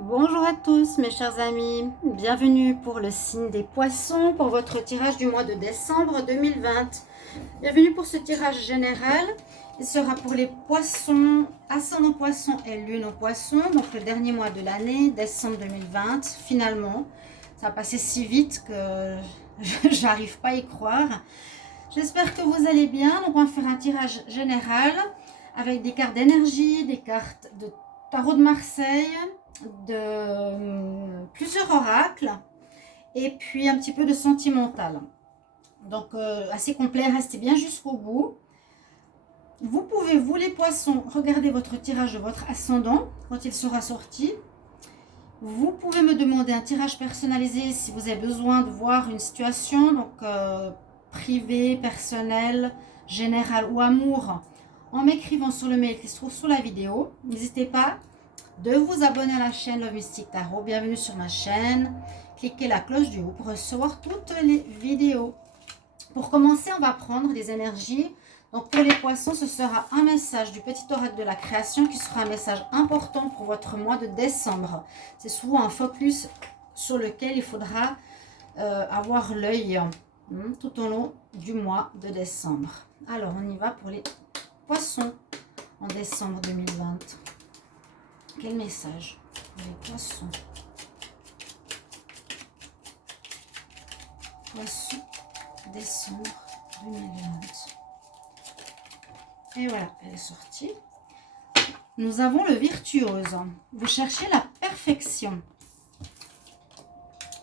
Bonjour à tous mes chers amis, bienvenue pour le signe des poissons pour votre tirage du mois de décembre 2020. Bienvenue pour ce tirage général, il sera pour les poissons, ascendant poisson et lune en poisson, donc le dernier mois de l'année, décembre 2020. Finalement, ça a passé si vite que j'arrive pas à y croire. J'espère que vous allez bien, donc on va faire un tirage général avec des cartes d'énergie, des cartes de tarot de Marseille, de plusieurs oracles et puis un petit peu de sentimental. Donc assez complet, restez bien jusqu'au bout. Vous pouvez, vous les poissons, regarder votre tirage de votre ascendant quand il sera sorti. Vous pouvez me demander un tirage personnalisé si vous avez besoin de voir une situation, donc privé, personnel, général ou amour, en m'écrivant sur le mail qui se trouve sous la vidéo. N'hésitez pas de vous abonner à la chaîne Love Mystic Tarot. Bienvenue sur ma chaîne. Cliquez la cloche du haut pour recevoir toutes les vidéos. Pour commencer, on va prendre des énergies. Donc pour les poissons, ce sera un message du petit oracle de la création qui sera un message important pour votre mois de décembre. C'est souvent un focus sur lequel il faudra avoir l'œil tout au long du mois de décembre. Alors on y va pour les poissons en décembre 2020. Quel message pour les poissons? Poissons, décembre 2020. Et voilà, elle est sortie. Nous avons le virtuose. Vous cherchez la perfection.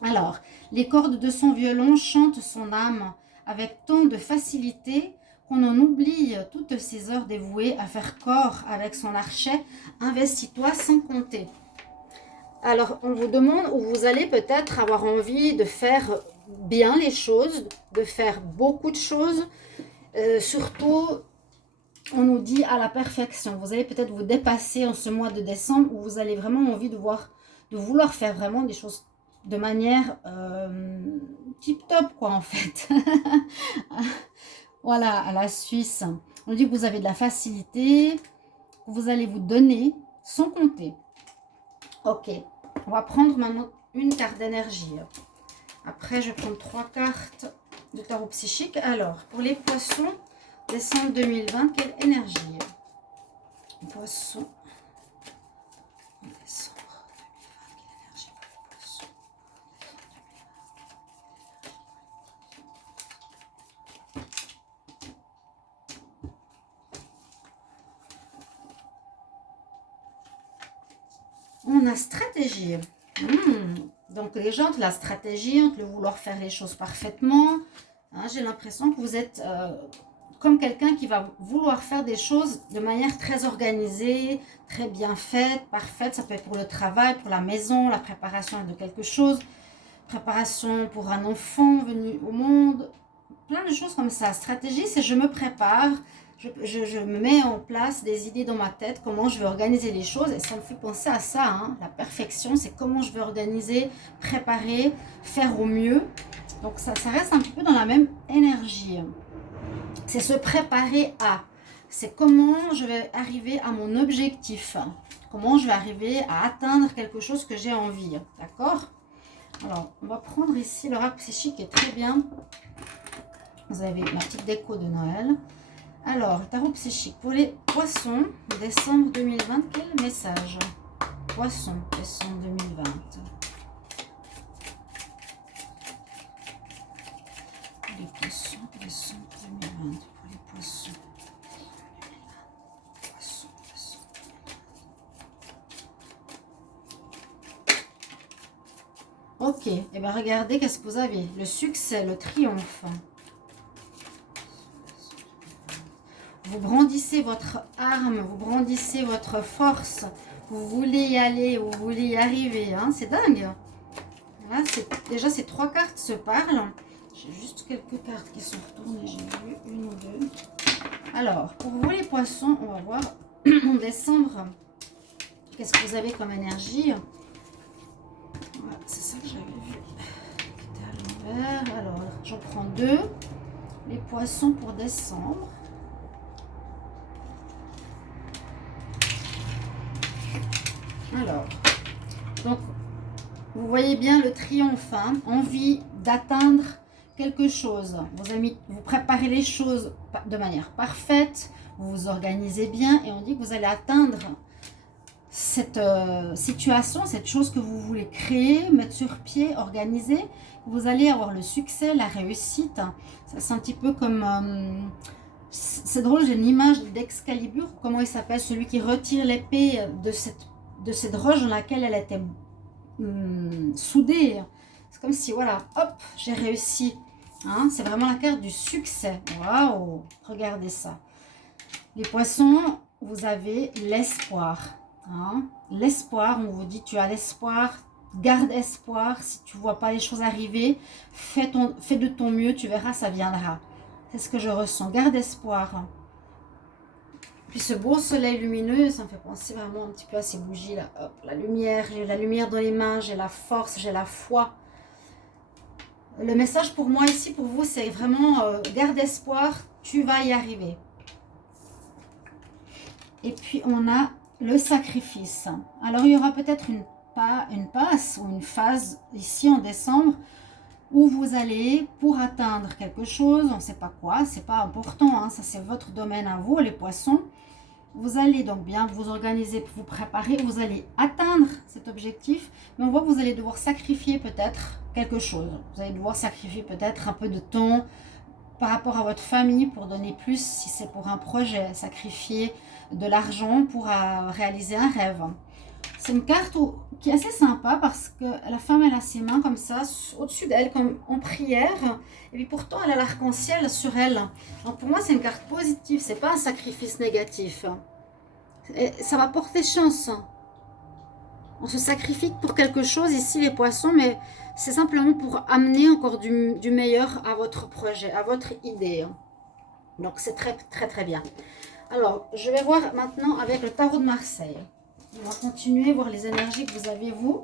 Alors, les cordes de son violon chantent son âme avec tant de facilité qu'on en oublie toutes ces heures dévouées à faire corps avec son archet. Investis-toi sans compter. Alors, on vous demande où vous allez peut-être avoir envie de faire bien les choses, de faire beaucoup de choses. Surtout, on nous dit à la perfection. Vous allez peut-être vous dépasser en ce mois de décembre où vous avez vraiment envie de vouloir faire vraiment des choses de manière tip-top, quoi, en fait. Voilà, à la Suisse. On dit que vous avez de la facilité, que vous allez vous donner sans compter. Ok, on va prendre maintenant une carte d'énergie. Après, je prends 3 cartes de tarot psychique. Alors, pour les poissons, décembre 2020, quelle énergie? Poissons, décembre 2020, quelle énergie pour les poissons? On a stratégie. Donc déjà, entre la stratégie, entre le vouloir faire les choses parfaitement, hein, j'ai l'impression que vous êtes comme quelqu'un qui va vouloir faire des choses de manière très organisée, très bien faite, parfaite. Ça peut être pour le travail, pour la maison, la préparation de quelque chose, préparation pour un enfant venu au monde, plein de choses comme ça. Stratégie, c'est je me prépare, je me mets en place des idées dans ma tête, comment je vais organiser les choses. Et ça me fait penser à ça, hein. La perfection, c'est comment je vais organiser, préparer, faire au mieux. Donc ça reste un petit peu dans la même énergie. C'est se préparer à. C'est comment je vais arriver à mon objectif. Comment je vais arriver à atteindre quelque chose que j'ai envie. D'accord? Alors, on va prendre ici l'oracle psychique qui est très bien. Vous avez ma petite déco de Noël. Alors, tarot psychique pour les poissons, décembre 2020, quel message? Poissons, décembre 2020. Les poissons, décembre 2020. Pour les poissons, poissons, décembre 2020. Ok, et bien regardez qu'est-ce que vous avez. Le succès, le triomphe. Vous brandissez votre arme, vous brandissez votre force. Vous voulez y aller, vous voulez y arriver. Hein, c'est dingue. Là, déjà, ces 3 cartes se parlent. J'ai juste quelques cartes qui sont retournées. J'ai vu une ou deux. Alors, pour vous les poissons, on va voir en décembre. Qu'est-ce que vous avez comme énergie? Voilà, c'est ça que j'avais vu. C'était à l'envers. Alors, j'en prends 2. Les poissons pour décembre. Alors, Donc, vous voyez bien le triomphe, hein, envie d'atteindre quelque chose. Vous préparez les choses de manière parfaite, vous vous organisez bien et on dit que vous allez atteindre cette situation, cette chose que vous voulez créer, mettre sur pied, organiser. Vous allez avoir le succès, la réussite. C'est un petit peu comme... c'est drôle, j'ai une image d'Excalibur, comment il s'appelle, celui qui retire l'épée de cette roche dans laquelle elle était soudée. C'est comme si, voilà, hop, j'ai réussi. Hein, c'est vraiment la carte du succès. Waouh, regardez ça. Les poissons, vous avez l'espoir. Hein, l'espoir, on vous dit, tu as l'espoir, garde espoir. Si tu ne vois pas les choses arriver, fais de ton mieux, tu verras, ça viendra. C'est ce que je ressens. Garde espoir. Puis ce beau soleil lumineux, ça me fait penser vraiment un petit peu à ces bougies là. Hop, la lumière, j'ai la lumière dans les mains, j'ai la force, j'ai la foi. Le message pour moi ici, pour vous, c'est vraiment garde espoir, tu vas y arriver. Et puis on a le sacrifice. Alors il y aura peut-être une passe ou une phase ici en décembre où vous allez, pour atteindre quelque chose, on ne sait pas quoi, c'est pas important, hein, ça c'est votre domaine à vous, les poissons. Vous allez donc bien vous organiser, vous préparer, vous allez atteindre cet objectif, mais on voit que vous allez devoir sacrifier peut-être quelque chose. Vous allez devoir sacrifier peut-être un peu de temps par rapport à votre famille pour donner plus si c'est pour un projet, sacrifier de l'argent pour réaliser un rêve. C'est une carte qui est assez sympa parce que la femme, elle a ses mains comme ça, au-dessus d'elle, comme en prière. Et puis pourtant, elle a l'arc-en-ciel sur elle. Donc pour moi, c'est une carte positive, c'est pas un sacrifice négatif. Et ça va porter chance. On se sacrifie pour quelque chose ici, les poissons, mais c'est simplement pour amener encore du meilleur à votre projet, à votre idée. Donc c'est très, très, très bien. Alors, je vais voir maintenant avec le tarot de Marseille. On va continuer, voir les énergies que vous avez, vous.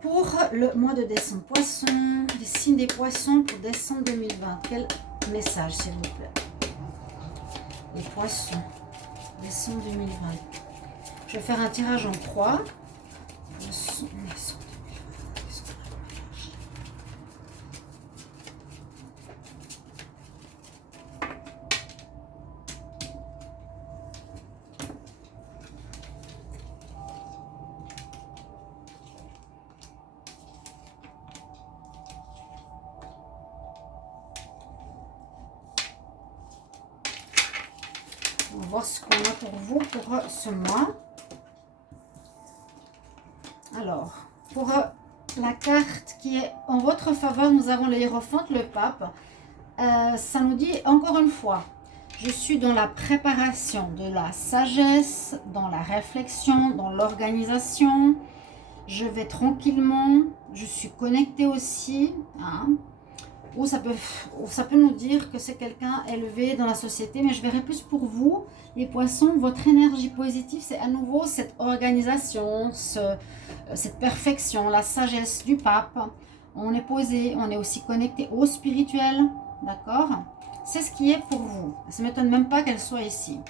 Pour le mois de décembre, poissons, les signes des poissons pour décembre 2020. Quel message, s'il vous plaît? Les poissons, décembre 2020. Je vais faire un tirage en 3. Poissons, décembre 2020. On va voir ce qu'on a pour vous pour ce mois. Alors, pour la carte qui est en votre faveur, nous avons le Hiérophante, le pape. Ça nous dit encore une fois, je suis dans la préparation de la sagesse, dans la réflexion, dans l'organisation. Je vais tranquillement, je suis connectée aussi. Hein. Ou ça peut nous dire que c'est quelqu'un élevé dans la société, mais je verrai plus pour vous, les poissons, votre énergie positive, c'est à nouveau cette organisation, cette perfection, la sagesse du pape. On est posé, on est aussi connecté au spirituel, d'accord? C'est ce qui est pour vous. Ça ne m'étonne même pas qu'elle soit ici.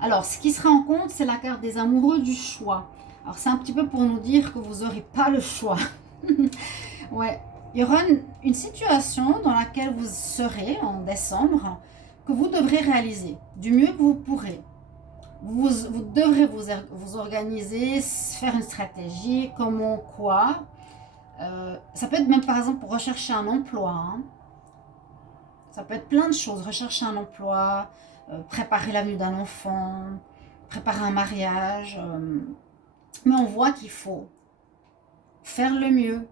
Alors, ce qui sera en compte, c'est la carte des amoureux du choix. Alors, c'est un petit peu pour nous dire que vous n'aurez pas le choix. Ouais. Il y aura une situation dans laquelle vous serez en décembre que vous devrez réaliser du mieux que vous pourrez. Vous devrez vous organiser, faire une stratégie, comment, quoi. Ça peut être même par exemple pour rechercher un emploi. Hein. Ça peut être plein de choses. Rechercher un emploi, préparer la venue d'un enfant, préparer un mariage. Mais on voit qu'il faut faire le mieux.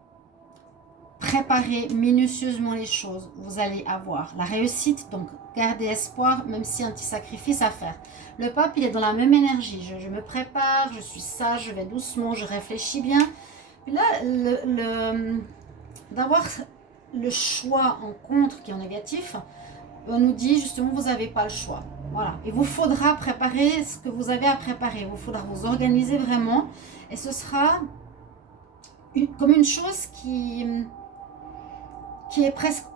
Préparez minutieusement les choses, vous allez avoir la réussite, donc gardez espoir, même si un petit sacrifice à faire. Le pape, il est dans la même énergie, je me prépare, je suis sage, je vais doucement, je réfléchis bien. Puis là, d'avoir le choix en contre qui est en négatif, on nous dit justement, vous n'avez pas le choix. Voilà, il vous faudra préparer ce que vous avez à préparer, il vous faudra vous organiser vraiment, et ce sera comme une chose qui est presque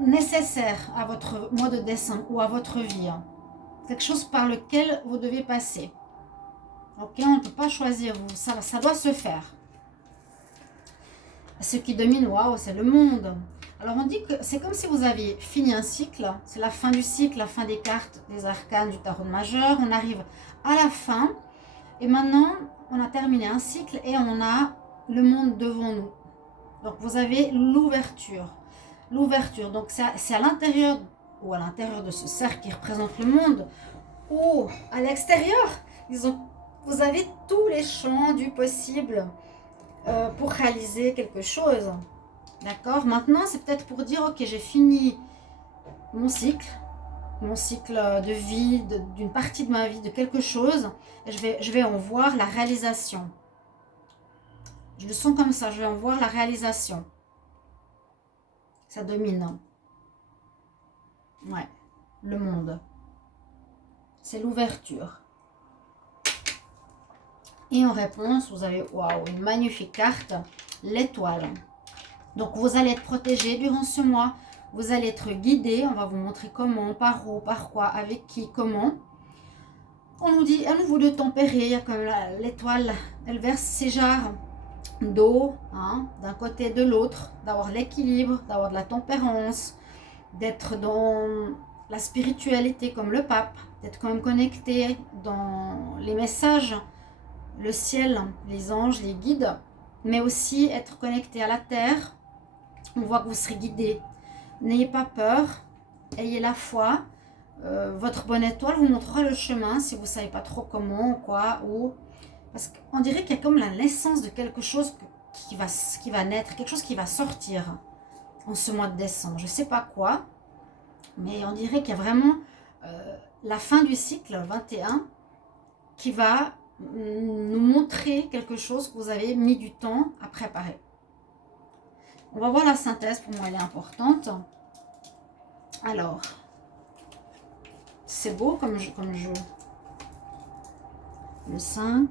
nécessaire à votre mois de décembre ou à votre vie. Hein. Quelque chose par lequel vous devez passer. Ok, on ne peut pas choisir, ça doit se faire. Ce qui domine, waouh, c'est le monde. Alors on dit que c'est comme si vous aviez fini un cycle, c'est la fin du cycle, la fin des cartes, des arcanes, du tarot majeur. On arrive à la fin et maintenant on a terminé un cycle et on a le monde devant nous. Donc vous avez l'ouverture. L'ouverture, donc c'est à l'intérieur ou à l'intérieur de ce cercle qui représente le monde ou à l'extérieur. Vous avez tous les champs du possible pour réaliser quelque chose. D'accord? Maintenant, c'est peut-être pour dire, ok, j'ai fini mon cycle de vie, d'une partie de ma vie, de quelque chose, et je vais en voir la réalisation. Je le sens comme ça, je vais en voir la réalisation. Ça domine. Ouais, le monde. C'est l'ouverture. Et en réponse, vous avez, waouh, une magnifique carte, l'étoile. Donc, vous allez être protégé durant ce mois. Vous allez être guidé. On va vous montrer comment, par où, par quoi, avec qui, comment. On nous dit à nouveau de tempérer. Il y a comme l'étoile, elle verse ses jarres d'eau, hein, d'un côté et de l'autre. D'avoir l'équilibre, d'avoir de la tempérance, d'être dans la spiritualité comme le pape, d'être quand même connecté dans les messages, le ciel, les anges, les guides, mais aussi être connecté à la terre. On voit que vous serez guidé. N'ayez pas peur, ayez la foi. Votre bonne étoile vous montrera le chemin si vous ne savez pas trop comment ou quoi. Parce qu'on dirait qu'il y a comme la naissance de quelque chose qui va naître, quelque chose qui va sortir en ce mois de décembre. Je ne sais pas quoi, mais on dirait qu'il y a vraiment la fin du cycle 21 qui va nous montrer quelque chose que vous avez mis du temps à préparer. On va voir la synthèse, pour moi elle est importante. Alors, c'est beau comme jeu. Le 5,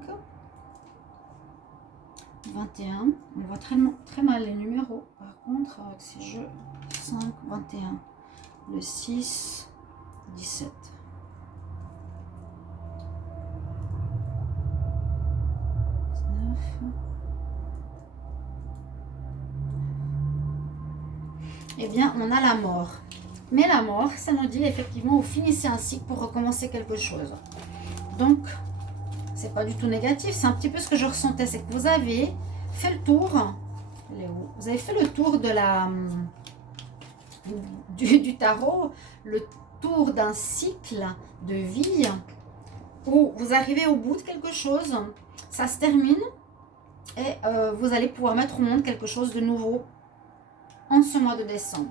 21, on voit très mal les numéros. Par contre, avec ces jeux, 5, 21, le 6, 17. Eh bien, on a la mort. Mais la mort, ça nous dit effectivement, vous finissez un cycle pour recommencer quelque chose. Donc, c'est pas du tout négatif. C'est un petit peu ce que je ressentais. C'est que vous avez fait le tour. Vous avez fait le tour de du tarot. Le tour d'un cycle de vie où vous arrivez au bout de quelque chose. Ça se termine. Et vous allez pouvoir mettre au monde quelque chose de nouveau en ce mois de décembre.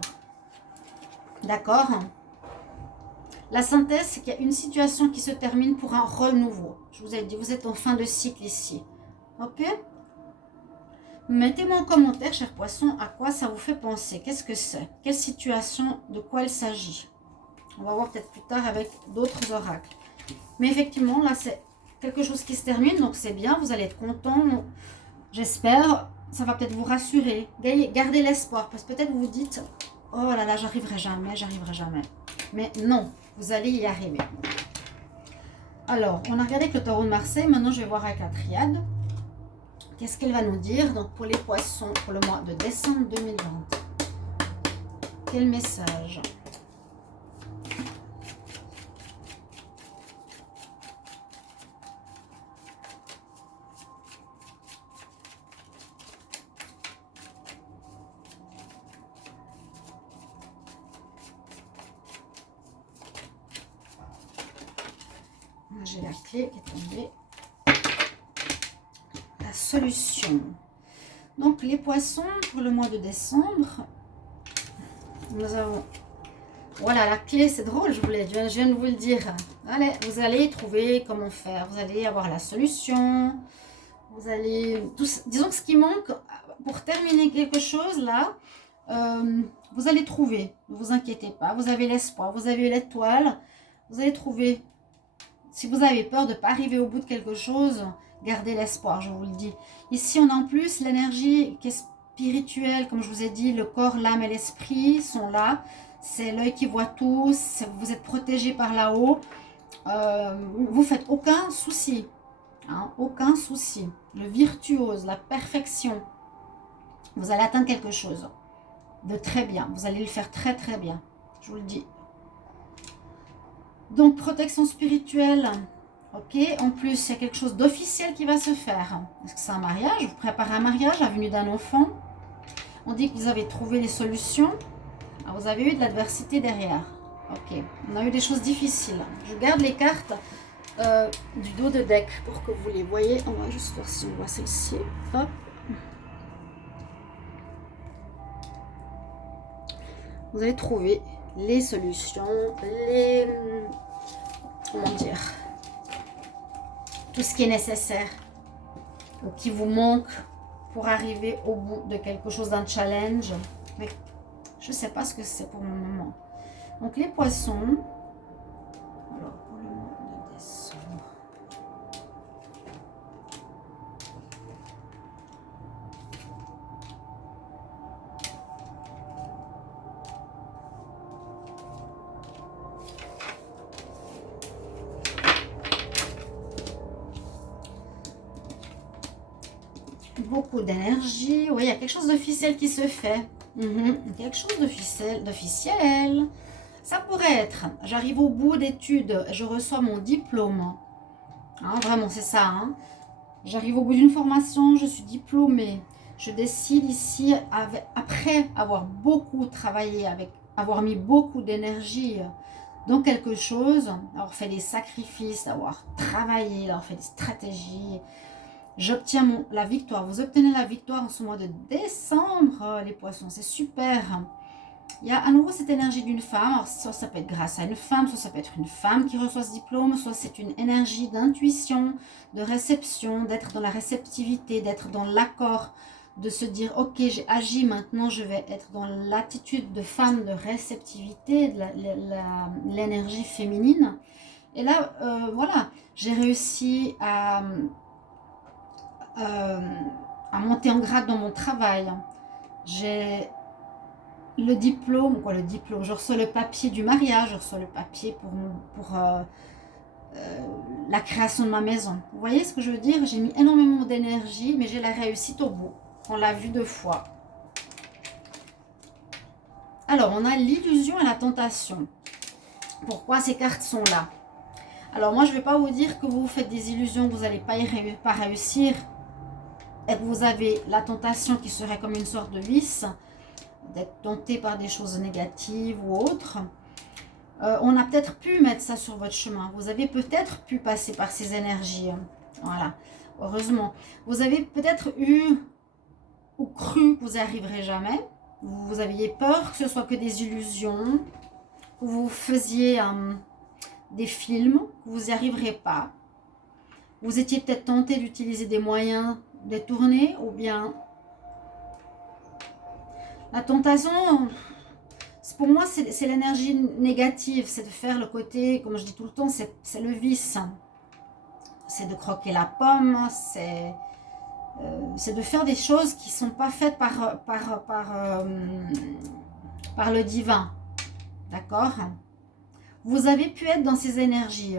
D'accord? La synthèse, c'est qu'il y a une situation qui se termine pour un renouveau. Je vous ai dit, vous êtes en fin de cycle ici. Ok? Mettez-moi en commentaire, chers poissons, à quoi ça vous fait penser. Qu'est-ce que c'est? Quelle situation? De quoi il s'agit? On va voir peut-être plus tard avec d'autres oracles. Mais effectivement, là, c'est quelque chose qui se termine. Donc, c'est bien. Vous allez être content. J'espère. Ça va peut-être vous rassurer. Gardez l'espoir. Parce que peut-être vous vous dites, oh là là, j'arriverai jamais, j'arriverai jamais. Mais non, vous allez y arriver. Alors, on a regardé avec le tarot de Marseille. Maintenant, je vais voir avec la triade. Qu'est-ce qu'elle va nous dire? Donc, pour les poissons, pour le mois de décembre 2020. Quel message? J'ai la clé qui est tombée. La solution. Donc, les poissons, pour le mois de décembre, nous avons... Voilà, la clé, c'est drôle, je viens de vous le dire. Allez, vous allez trouver comment faire. Vous allez avoir la solution. Vous allez... disons que ce qui manque, pour terminer quelque chose, là, vous allez trouver. Ne vous inquiétez pas. Vous avez l'espoir. Vous avez l'étoile. Vous allez trouver... Si vous avez peur de ne pas arriver au bout de quelque chose, gardez l'espoir, je vous le dis. Ici, on a en plus l'énergie qui est spirituelle, comme je vous ai dit, le corps, l'âme et l'esprit sont là. C'est l'œil qui voit tout, vous êtes protégé par là-haut. Vous ne faites aucun souci. Hein, aucun souci. Le virtuose, la perfection. Vous allez atteindre quelque chose de très bien. Vous allez le faire très très bien. Je vous le dis. Donc, protection spirituelle. Ok, en plus, il y a quelque chose d'officiel qui va se faire. Est-ce que c'est un mariage? Vous préparez un mariage, la venue d'un enfant. On dit que vous avez trouvé les solutions. Alors, vous avez eu de l'adversité derrière. Ok, on a eu des choses difficiles. Je garde les cartes du dos de deck pour que vous les voyez. On va juste voir si on voit celle-ci. Hop. Vous allez trouver les solutions, comment dire, tout ce qui est nécessaire ou qui vous manque pour arriver au bout de quelque chose, d'un challenge. Mais je ne sais pas ce que c'est pour le moment. Donc les poissons, alors pour le mois de décembre. Beaucoup d'énergie. Oui, il y a quelque chose d'officiel qui se fait. Quelque chose d'officiel. Ça pourrait être, j'arrive au bout d'études, je reçois mon diplôme. Hein, vraiment, c'est ça. Hein. J'arrive au bout d'une formation, je suis diplômée. Je décide ici, après avoir beaucoup travaillé, avoir mis beaucoup d'énergie dans quelque chose, avoir fait des sacrifices, avoir travaillé, avoir fait des stratégies, j'obtiens la victoire. Vous obtenez la victoire en ce mois de décembre, les poissons. C'est super. Il y a à nouveau cette énergie d'une femme. Alors, soit ça peut être grâce à une femme, soit ça peut être une femme qui reçoit ce diplôme, soit c'est une énergie d'intuition, de réception, d'être dans la réceptivité, d'être dans l'accord, de se dire, ok, j'ai agi, maintenant je vais être dans l'attitude de femme de réceptivité, de l'énergie féminine. Et là, voilà, j'ai réussi à monter en grade dans mon travail. J'ai le diplôme, je reçois le papier du mariage, je reçois le papier pour la création de ma maison. Vous voyez ce que je veux dire? J'ai mis énormément d'énergie, mais j'ai la réussite au bout. On l'a vu 2 fois. Alors, on a l'illusion et la tentation. Pourquoi ces cartes sont là? Alors, moi, je ne vais pas vous dire que vous faites des illusions, que vous n'allez pas réussir, et que vous avez la tentation qui serait comme une sorte de vice, d'être tenté par des choses négatives ou autres. On a peut-être pu mettre ça sur votre chemin. Vous avez peut-être pu passer par ces énergies. Voilà, heureusement. Vous avez peut-être eu ou cru que vous n'y arriverez jamais. Vous aviez peur que ce soit que des illusions. Vous faisiez des films, que vous n'y arriverez pas. Vous étiez peut-être tenté d'utiliser des moyens détournés ou bien... La tentation, pour moi, c'est l'énergie négative. C'est de faire le côté, comme je dis tout le temps, c'est le vice. C'est de croquer la pomme. C'est de faire des choses qui ne sont pas faites par le divin. D'accord? Vous avez pu être dans ces énergies.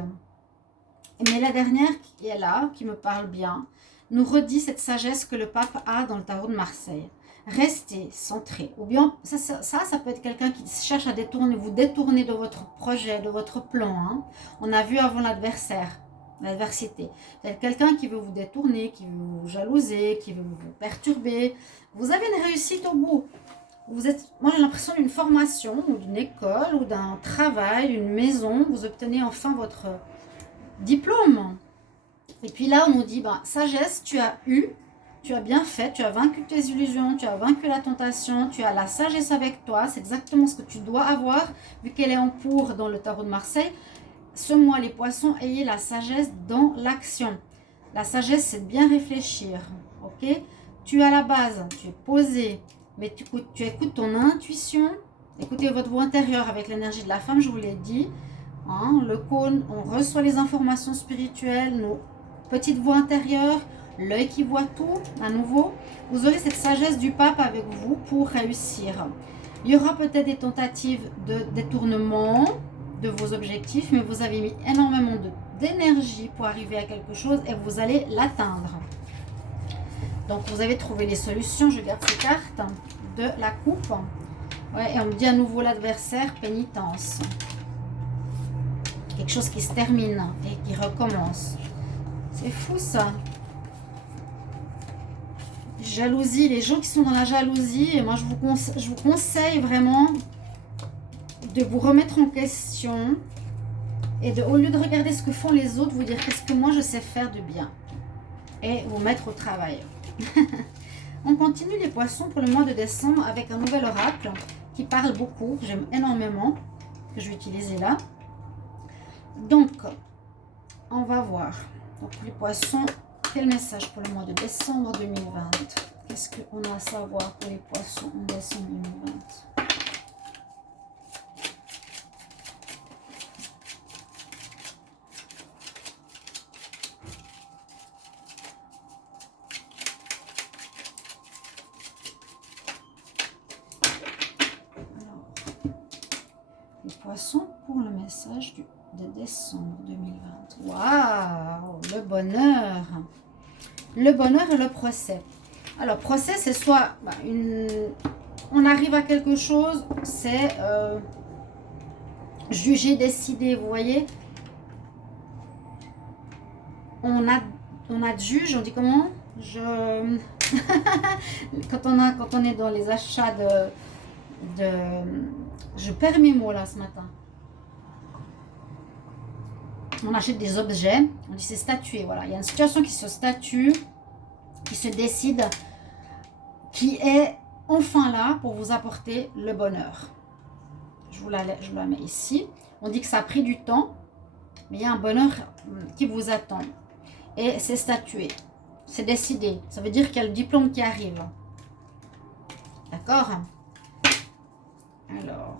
Mais la dernière qui est là, qui me parle bien, nous redit cette sagesse que le pape a dans le tarot de Marseille. Restez centré. Ou bien, ça peut être quelqu'un qui cherche à vous détourner de votre projet, de votre plan. Hein. On a vu avant l'adversité. C'est quelqu'un qui veut vous détourner, qui veut vous jalouser, qui veut vous perturber. Vous avez une réussite au bout. Moi, j'ai l'impression d'une formation, ou d'une école, ou d'un travail, d'une maison. Vous obtenez enfin votre diplôme. Et puis là, on nous dit, sagesse, tu as bien fait, tu as vaincu tes illusions, tu as vaincu la tentation, tu as la sagesse avec toi, c'est exactement ce que tu dois avoir, vu qu'elle est en cours dans le tarot de Marseille. Ce mois, les poissons, ayez la sagesse dans l'action. La sagesse, c'est de bien réfléchir, ok? Tu as la base, tu es posé, mais tu écoutes ton intuition, écoutez votre voix intérieure avec l'énergie de la femme, je vous l'ai dit. Hein, le cône, on reçoit les informations spirituelles, nos petites voix intérieures, l'œil qui voit tout, à nouveau. Vous aurez cette sagesse du pape avec vous pour réussir. Il y aura peut-être des tentatives de détournement de vos objectifs, mais vous avez mis énormément d'énergie pour arriver à quelque chose et vous allez l'atteindre. Donc, vous avez trouvé les solutions. Je garde ces cartes de la coupe. Ouais, et on me dit à nouveau l'adversaire, pénitence. Quelque chose qui se termine et qui recommence. C'est fou ça. Jalousie, les gens qui sont dans la jalousie, et moi je vous conseille vraiment de vous remettre en question et au lieu de regarder ce que font les autres, vous dire qu'est-ce que moi je sais faire de bien et vous mettre au travail. On continue les poissons pour le mois de décembre avec un nouvel oracle qui parle beaucoup, j'aime énormément, que je vais utiliser là. Donc, on va voir. Donc, les poissons, quel message pour le mois de décembre 2020? Qu'est-ce qu'on a à savoir pour les poissons en décembre 2020? Les poissons pour le message de décembre 2020. Waouh, le bonheur. Le bonheur et le procès. Alors, procès, c'est soit on arrive à quelque chose, c'est juger, décider, vous voyez. On adjuge, on dit comment quand on est dans les achats je perds mes mots là ce matin. On achète des objets, on dit c'est statué, voilà. Il y a une situation qui se statue, qui se décide, qui est enfin là pour vous apporter le bonheur. Je vous la mets ici. On dit que ça a pris du temps, mais il y a un bonheur qui vous attend. Et c'est statué, c'est décidé. Ça veut dire qu'il y a le diplôme qui arrive. D'accord ? Alors...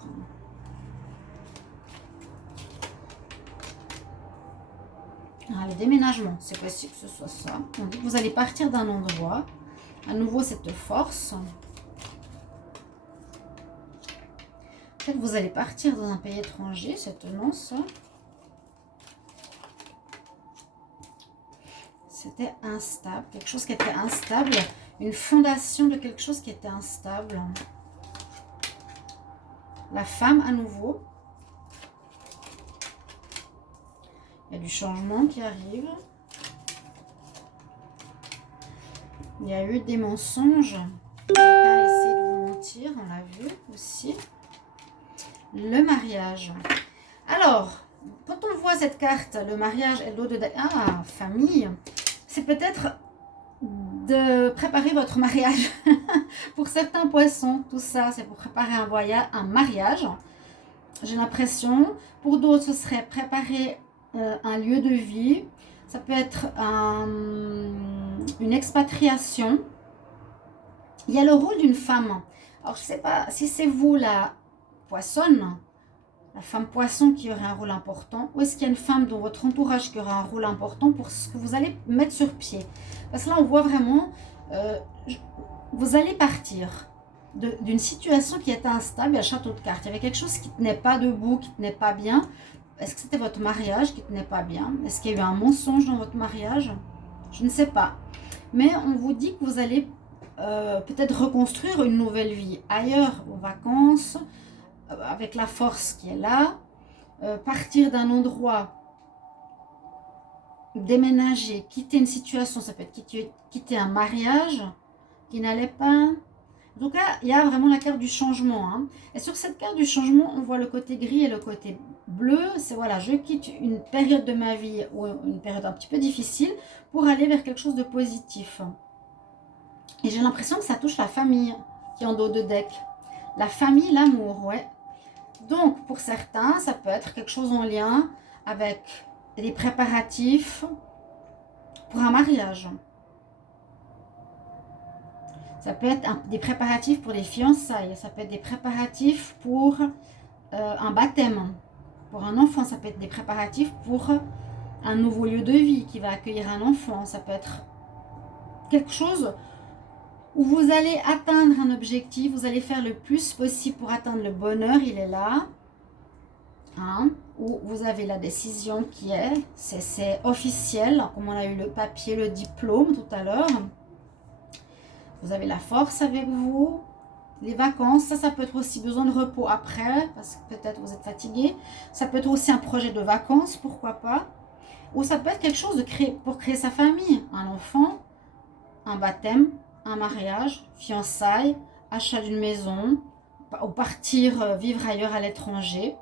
le déménagement, c'est possible que ce soit ça. On dit que vous allez partir d'un endroit. À nouveau, cette force. Peut-être que vous allez partir dans un pays étranger, c'est non ça. C'était instable, quelque chose qui était instable. Une fondation de quelque chose qui était instable. La femme à nouveau. Il y a du changement qui arrive. Il y a eu des mensonges. Quelqu'un a essayé de vous mentir, on l'a vu aussi. Le mariage. Alors, quand on voit cette carte, le mariage et l'eau de... Ah, famille. C'est peut-être de préparer votre mariage. Pour certains poissons, tout ça, c'est pour préparer un voyage, un mariage. J'ai l'impression. Pour d'autres, ce serait préparer... un lieu de vie, ça peut être une expatriation. Il y a le rôle d'une femme. Alors, je ne sais pas si c'est vous la poissonne, la femme poisson qui aurait un rôle important, ou est-ce qu'il y a une femme dans votre entourage qui aura un rôle important pour ce que vous allez mettre sur pied. Parce que là, on voit vraiment, vous allez partir d'une situation qui était instable. Il y a le château de cartes. Il y avait quelque chose qui ne tenait pas debout, qui ne tenait pas bien. Est-ce que c'était votre mariage qui ne tenait pas bien? Est-ce qu'il y a eu un mensonge dans votre mariage? Je ne sais pas. Mais on vous dit que vous allez peut-être reconstruire une nouvelle vie ailleurs, aux vacances, avec la force qui est là. Partir d'un endroit, déménager, quitter une situation, ça peut être quitter un mariage qui n'allait pas. Donc là, il y a vraiment la carte du changement. Hein. Et sur cette carte du changement, on voit le côté gris et le côté bleu. C'est voilà, je quitte une période de ma vie ou une période un petit peu difficile pour aller vers quelque chose de positif. Et j'ai l'impression que ça touche la famille qui est en dos de deck. La famille, l'amour, ouais. Donc, pour certains, ça peut être quelque chose en lien avec les préparatifs pour un mariage. Ça peut être des préparatifs pour les fiançailles. Ça peut être des préparatifs pour un baptême. Pour un enfant, ça peut être des préparatifs pour un nouveau lieu de vie qui va accueillir un enfant. Ça peut être quelque chose où vous allez atteindre un objectif. Vous allez faire le plus possible pour atteindre le bonheur. Il est là. Hein? où vous avez la décision qui est, c'est officiel, comme on a eu le papier, le diplôme tout à l'heure. Vous avez la force avec vous. Les vacances, ça peut être aussi besoin de repos après, parce que peut-être vous êtes fatigué. Ça peut être aussi un projet de vacances, pourquoi pas. Ou ça peut être quelque chose pour créer sa famille. Un enfant, un baptême, un mariage, fiançailles, achat d'une maison, ou partir vivre ailleurs à l'étranger.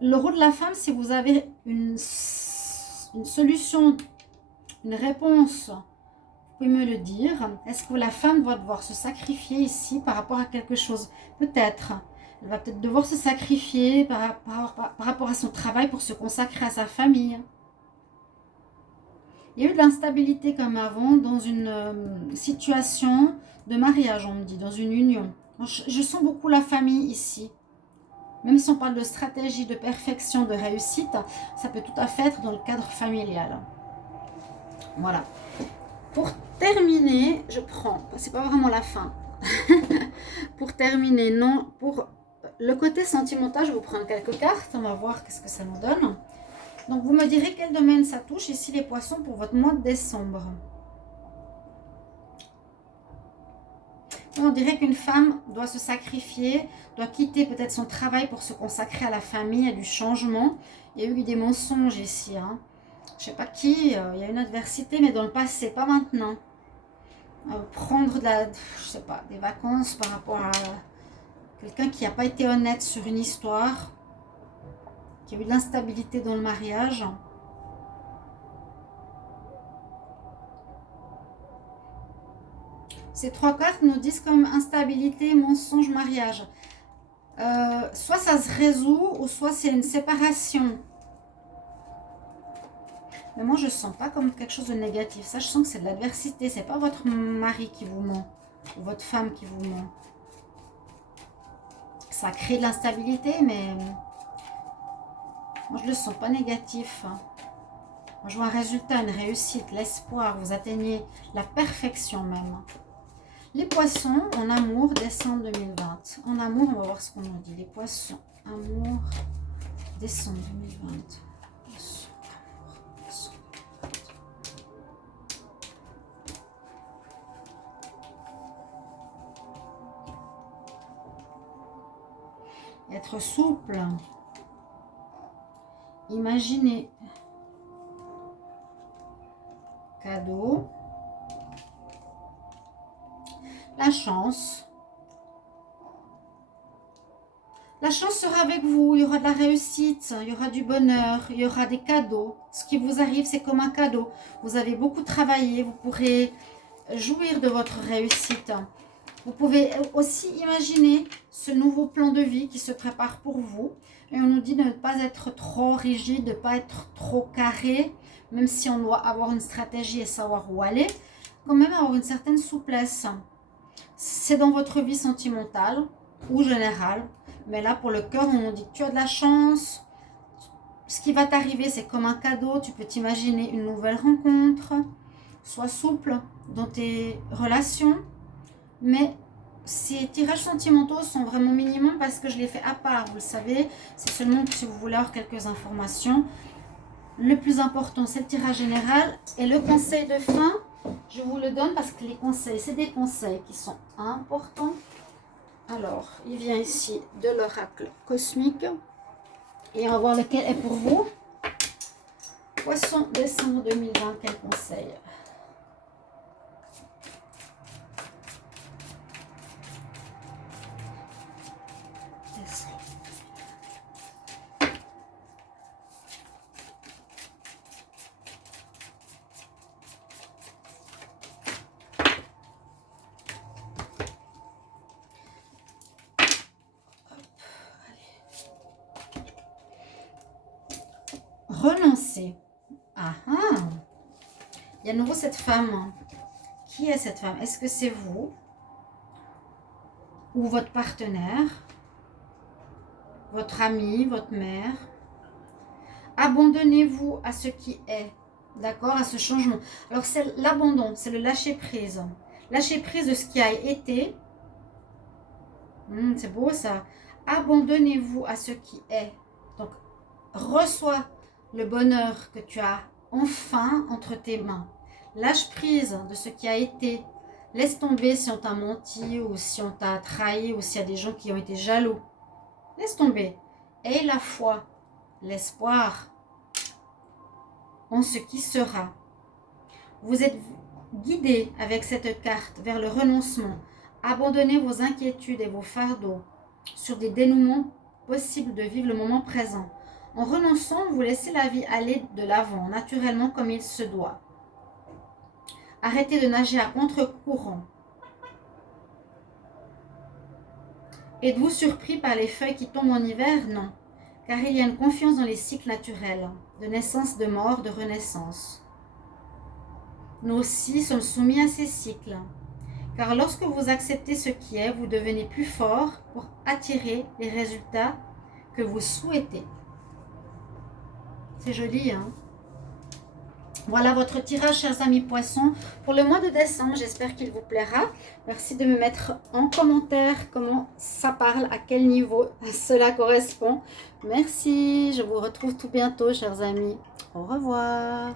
Le rôle de la femme, si vous avez une solution, une réponse, vous pouvez me le dire. Est-ce que la femme va devoir se sacrifier ici par rapport à quelque chose? Peut-être. Elle va peut-être devoir se sacrifier par rapport à son travail pour se consacrer à sa famille. Il y a eu de l'instabilité comme avant dans une situation de mariage, on me dit, dans une union. Je sens beaucoup la famille ici. Même si on parle de stratégie, de perfection, de réussite, ça peut tout à fait être dans le cadre familial. Voilà. Pour terminer, je prends, c'est pas vraiment la fin. Pour terminer, non, pour le côté sentimental, je vais vous prendre quelques cartes. On va voir qu'est-ce que ça nous donne. Donc, vous me direz quel domaine ça touche. Ici, les poissons pour votre mois de décembre. On dirait qu'une femme doit se sacrifier, doit quitter peut-être son travail pour se consacrer à la famille, à du changement. Il y a eu des mensonges ici. Hein. Je ne sais pas qui, il y a une adversité, mais dans le passé, pas maintenant. Prendre je sais pas, des vacances par rapport à quelqu'un qui n'a pas été honnête sur une histoire, qui a eu de l'instabilité dans le mariage. Ces trois cartes nous disent comme instabilité, mensonge, mariage. Soit ça se résout, ou soit c'est une séparation. Mais moi, je ne sens pas comme quelque chose de négatif. Ça, je sens que c'est de l'adversité. Ce n'est pas votre mari qui vous ment, ou votre femme qui vous ment. Ça crée de l'instabilité, mais moi, je ne le sens pas négatif. Moi, je vois un résultat, une réussite, l'espoir. Vous atteignez la perfection même. Les poissons, en amour, décembre 2020. En amour, on va voir ce qu'on nous dit. Les poissons, amour, décembre 2020. Être souple. Imaginez. Cadeau. La chance. La chance sera avec vous, il y aura de la réussite, il y aura du bonheur, il y aura des cadeaux. Ce qui vous arrive, c'est comme un cadeau. Vous avez beaucoup travaillé, vous pourrez jouir de votre réussite. Vous pouvez aussi imaginer ce nouveau plan de vie qui se prépare pour vous. Et on nous dit de ne pas être trop rigide, de ne pas être trop carré, même si on doit avoir une stratégie et savoir où aller, quand même avoir une certaine souplesse. C'est dans votre vie sentimentale ou générale. Mais là, pour le cœur, on nous dit que tu as de la chance. Ce qui va t'arriver, c'est comme un cadeau. Tu peux t'imaginer une nouvelle rencontre. Sois souple dans tes relations. Mais ces tirages sentimentaux sont vraiment minimums parce que je les fais à part. Vous le savez, c'est seulement si vous voulez avoir quelques informations. Le plus important, c'est le tirage général. Et le conseil de fin, je vous le donne parce que les conseils, c'est des conseils qui sont importants. Alors, il vient ici de l'oracle cosmique. Et on va voir lequel est pour vous. Poisson, décembre 2020, quel conseil? Renoncer. Ah ah. Il y a de nouveau cette femme. Qui est cette femme? Est-ce que c'est vous ou votre partenaire, votre ami, votre mère? Abandonnez-vous à ce qui est, d'accord, à ce changement. Alors c'est l'abandon, c'est le lâcher prise. Lâcher prise de ce qui a été. C'est beau ça. Abandonnez-vous à ce qui est. Donc reçois le bonheur que tu as enfin entre tes mains. Lâche prise de ce qui a été. Laisse tomber si on t'a menti ou si on t'a trahi ou s'il y a des gens qui ont été jaloux. Laisse tomber. Aie la foi, l'espoir en ce qui sera. Vous êtes guidé avec cette carte vers le renoncement. Abandonnez vos inquiétudes et vos fardeaux sur des dénouements possibles de vivre le moment présent. En renonçant, vous laissez la vie aller de l'avant, naturellement comme il se doit. Arrêtez de nager à contre-courant. Êtes-vous surpris par les feuilles qui tombent en hiver? Non, car il y a une confiance dans les cycles naturels, de naissance, de mort, de renaissance. Nous aussi sommes soumis à ces cycles, car lorsque vous acceptez ce qui est, vous devenez plus fort pour attirer les résultats que vous souhaitez. C'est joli, hein? Voilà votre tirage, chers amis poissons, pour le mois de décembre. J'espère qu'il vous plaira. Merci de me mettre en commentaire comment ça parle, à quel niveau cela correspond. Merci, je vous retrouve tout bientôt, chers amis. Au revoir.